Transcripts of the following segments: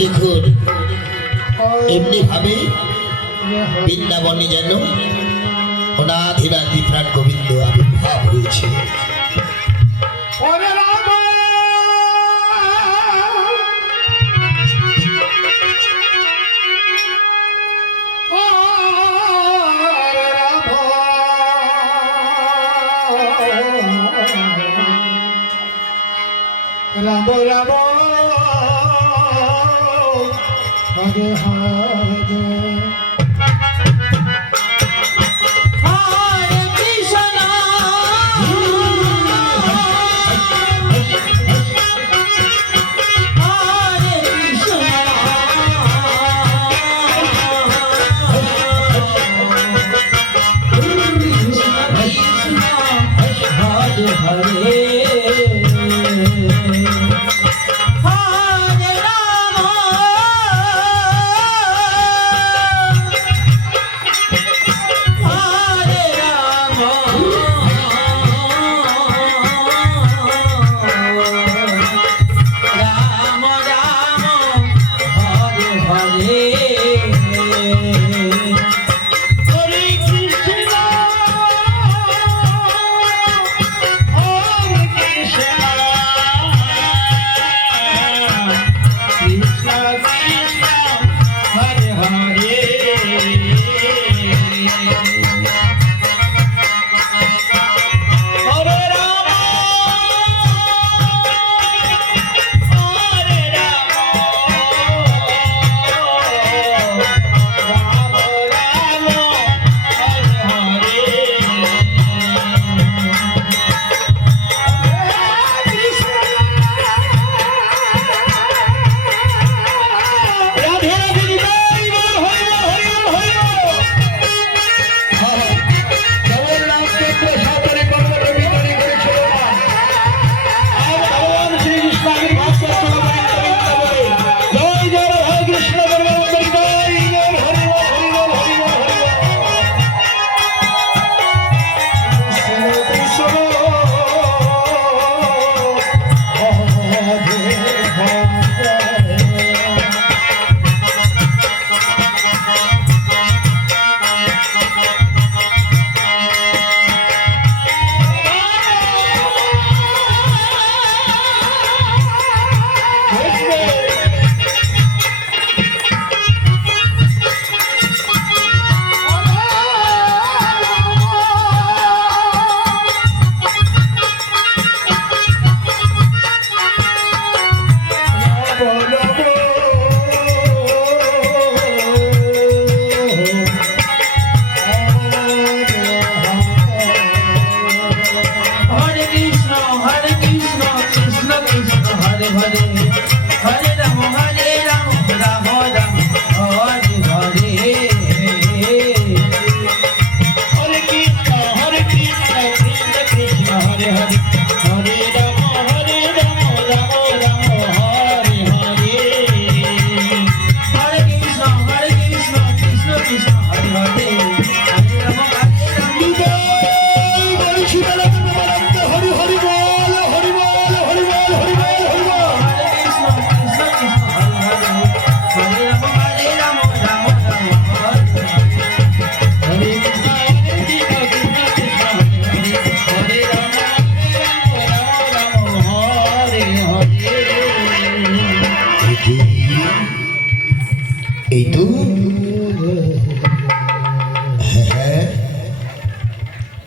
দেখুন এমনি ভাবে বৃন্দাবনে যেন অনাধিরাধি প্রাণ গোবিন্দ আবির্ভাব হয়েছে। রাম রাম হরে হরে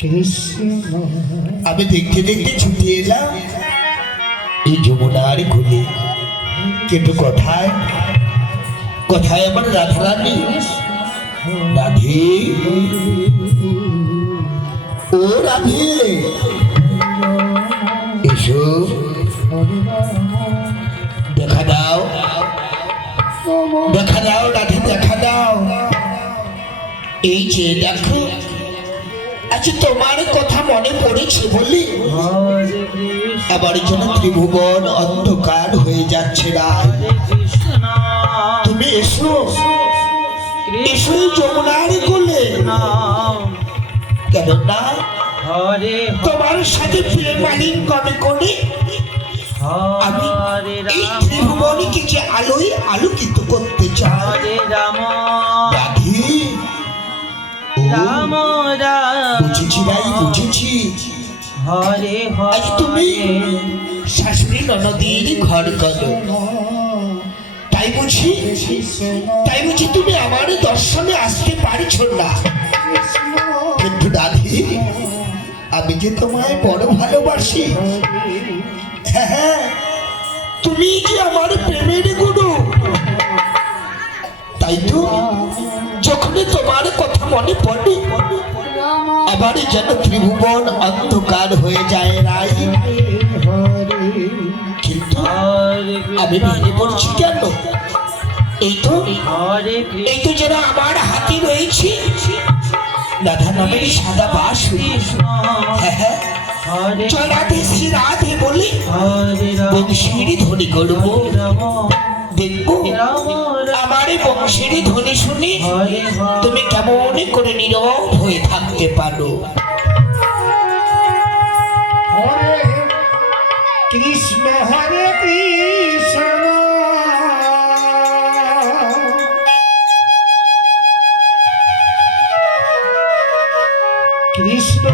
কৃষ্ণ আমি দেখতে দেখতে ছুটে এলাম এই যমুনার কোলে, কিন্তু কোথায় কোথায় আমার রাধারানী? রাধে, ও রাধে, এসো, দেখা দাও, দেখা দাও রাধে, দেখা দাও। এই যে দেখো, আচ্ছা তোমার কথা মনে পড়েছে বলি আবার যেন ত্রিভুবন অন্ধকার হয়ে যাচ্ছে না। তুমি এসো, এসো যমুনার কোলে, কেন না তোমার সাথে প্রেম আলিঙ্গন করে আমি এই ত্রিভুবনকে যে আলোয় আলোকিত করতে চাই। রাধে, বুঝেছি ভাই, বুঝেছি। আজ তুমি শাশুড়ি ননদীর ঘর করো, তাই বুঝি, তাই বুঝি তুমি আমার দর্শনে আসতে পারছো না। কিন্তু রাধে, আমি যে তোমায় বড় ভালোবাসি। হ্যাঁ, তুমি যে আমার প্রেমের গুরু, তাই তো যখনই তোমার কথা মনে পড়ে আবার যেন ত্রিভুবন অন্ধকার হয়ে যায় রাই। কিন্তু আমি ভেঙে পড়ছি কেন? এই তো যেন আমার হাতে রয়েছে রাধা নামের সাদা বাঁশরি। হ্যাঁ হ্যাঁ, চল রাধে, শ্রী রাধে বলে বংশীর ধ্বনি করবো, দেখবো আমার বংশের ধ্বনি শুনে তুমি কেমন করে নীরব হয়ে থাকতে পারো। হরে কৃষ্ণ হরে কৃষ্ণ কৃষ্ণ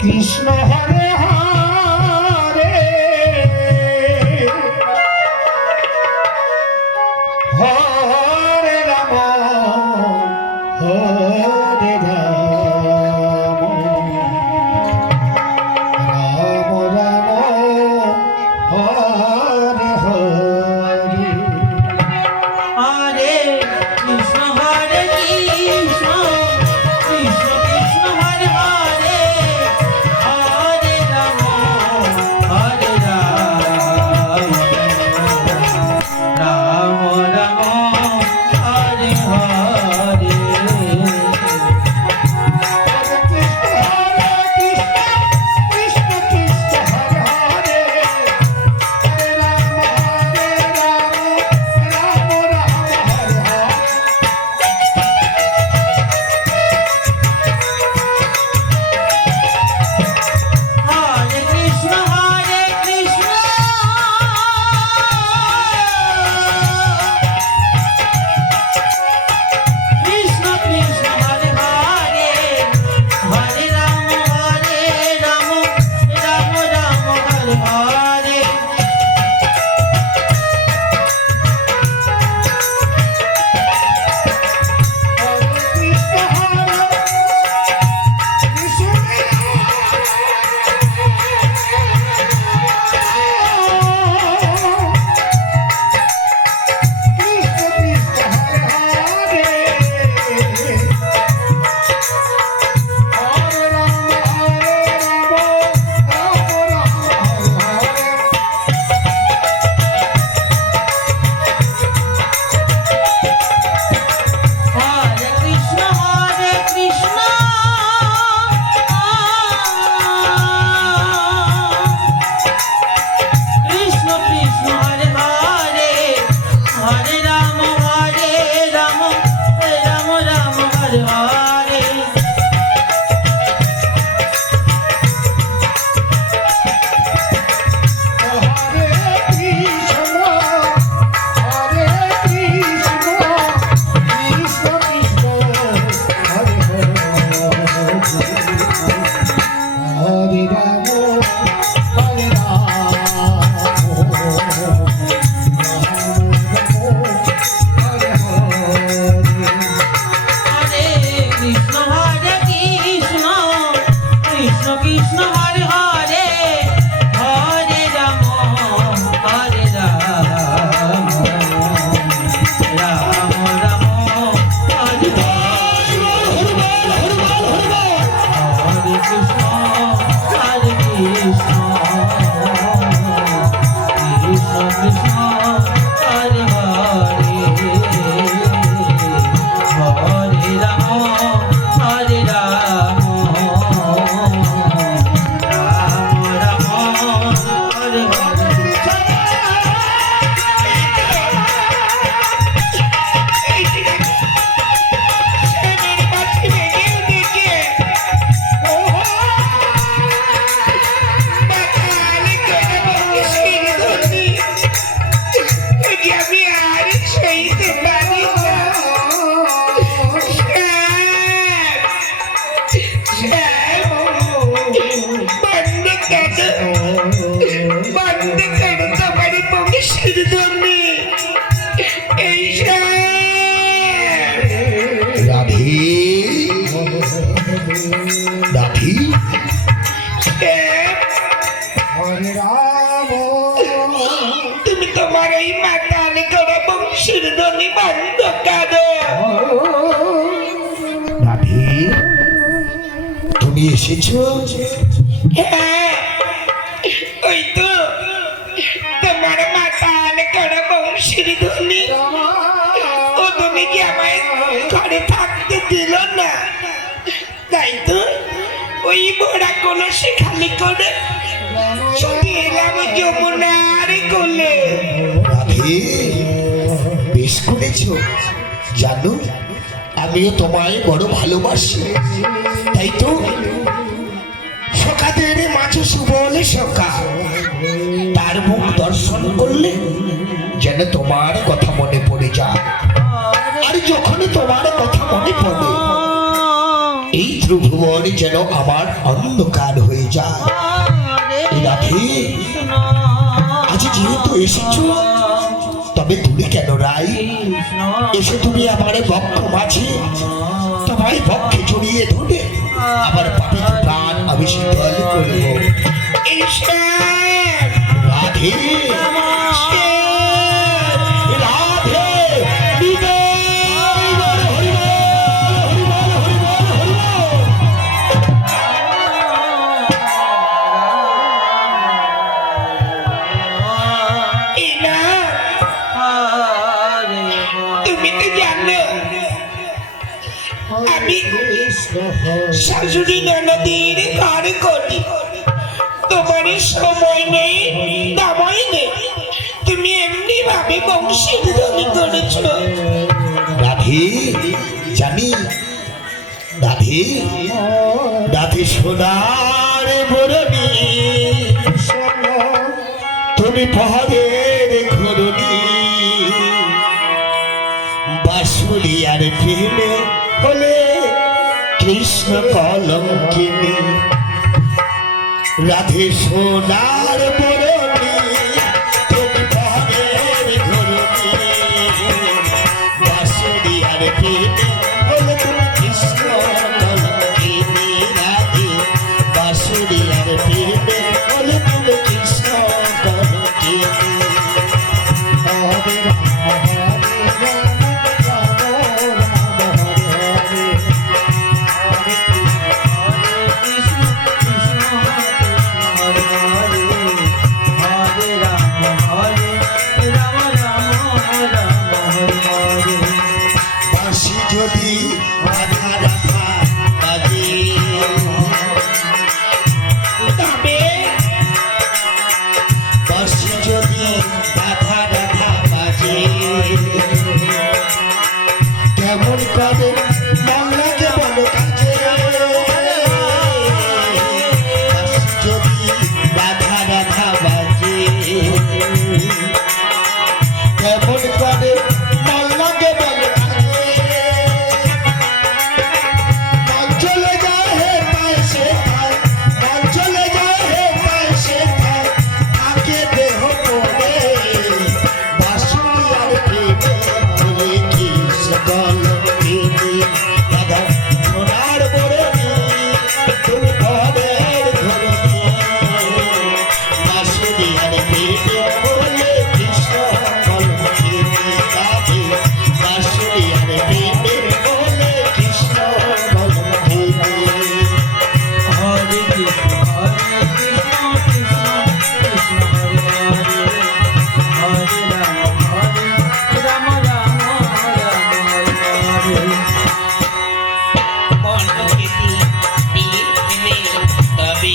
কৃষ্ণ হরে হরে হরে রাম হরে রাম রাম রাম হরে হরে হরে কৃষ্ণ হরে কৃষ্ণ কৃষ্ণ কৃষ্ণ হরে হরে হরে রাম হরে রাম রাম রাম হরে হরে কৃষ্ণ কৃষ্ণ হরে হরে হরে রাম রাম রাম হরে হরে হরে কৃষ্ণ কৃষ্ণ কৃষ্ণ হরে হরে হরে রাম রাম রাম হরে হরে কৃষ্ণ হরে কৃষ্ণ কৃষ্ণ কৃষ্ণ হরে হরে হরে রাম রাম হরে হরে হরে কৃষ্ণ কৃষ্ণ কৃষ্ণ হরে হরে হরে রাম রাম রাম হরে হরে হরে কৃষ্ণ হরে কৃষ্ণ কৃষ্ণ কৃষ্ণ হরে হরে রাম হরে রাম হরে হরে রাধে রাধে হরে রাম তুমি তোমার এই মাতাল করা বংশের ধনী বন্ধ কাঁদো রাধে তুমি এসেছো হ্যাঁ ওই তো তোমার মাতাল করা বংশের ধনী ও তুমি কি আমায় ঘরে থাকতে দিল না তাই তো ওই বড়া কলসে খালি করে ছুটি এলাম যমুনার কোলে রাধে বেশ করেছো জানো আমিও তোমায় বড় ভালোবাসি তাই তো সকাদের মাঝে সুবলে সকা তার মুখ দর্শন করলে যেন তোমার কথা মনে পড়ে যায় আর যখন তোমার কথা মনে পড়ে এই ত্রিভুবন যেন আমার অন্ধকার হয়ে যায় রাধে আজ যেহেতু এসেছো তবে তুমি কেন রাই এসে তুমি আমার বক্ষ মাঝে তোমায় বক্ষে জড়িয়ে ধরে আমার পাপিত প্রাণ আমি শীতল করব রাধে রাধে তুমি তো জানো আমি শাশুড়ি ননদের ঘর করি তোমার সময় নেই দামই নেই তুমি এমনি ভাবে বংশের ধনী করেছ রাধে জানি রাধে রাধে সোনার বরণী তুমি পহরের ঘরণী বাঁশুরি আর প্রেমে বলে কৃষ্ণ কলঙ্কিনী রাধে সোনার বরণী তুমি পহরের ঘরণী বাঁশুরি আর প্রেমে বলে তুমি কৃষ্ণ কলঙ্কিনী রাধে বাঁশুরি আর প্রেমে বলে তুমি কৃষ্ণ কলঙ্কিনী হরে রাম বাঁশি যদি বাধা রাখা বাজে তবে বাঁশি যদি বাধা রাখা বাজে কেমন করে বাংলাকে বলো কাজে বাঁশি যদি বাধা রাখা বাজে কেমন করে বাংলাকে বলো চলে যায় হে পাশে চলে যায় হে পাশে থাকে দেহ পড়ে বাঁশুরি আর প্রেমে বলে কি সকল প্রেমে দাদা সোনার বরণী তুমি পরের ধরণী বাঁশুরি আর প্রেমে বলে কৃষ্ণ কলঙ্কিনী রাধে বাঁশুরি আর প্রেমে বলে কৃষ্ণ কলঙ্কিনী হরে কৃষ্ণ কৃষ্ণ কৃষ্ণ হরে হরে রাম রাম রাম হরে বনকেতি দিয়ে দিলে তবে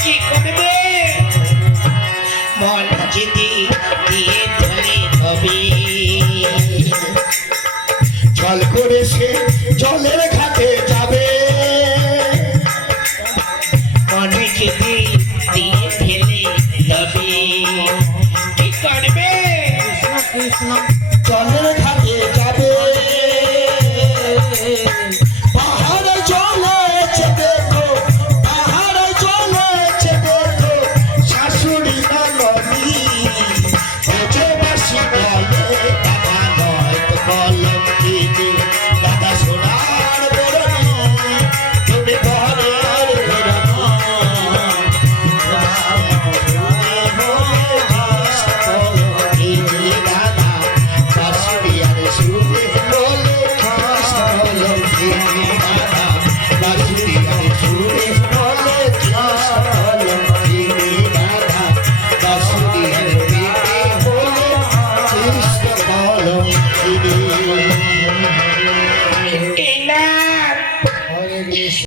কি করবে মন যেতে দিয়ে ধরে তবে জল করে সে জলের ঘাটে যাবে মনে যেতে দিয়ে ফেলে তবে কি করবে কৃষ্ণ জলের ঘাটে যাবে পাহাড়ে চলেছে দেখো পাহাড়ে চলেছে দেখো শাশুড়ি ননদী বাসি বলে বাবা নয় তো বলো রে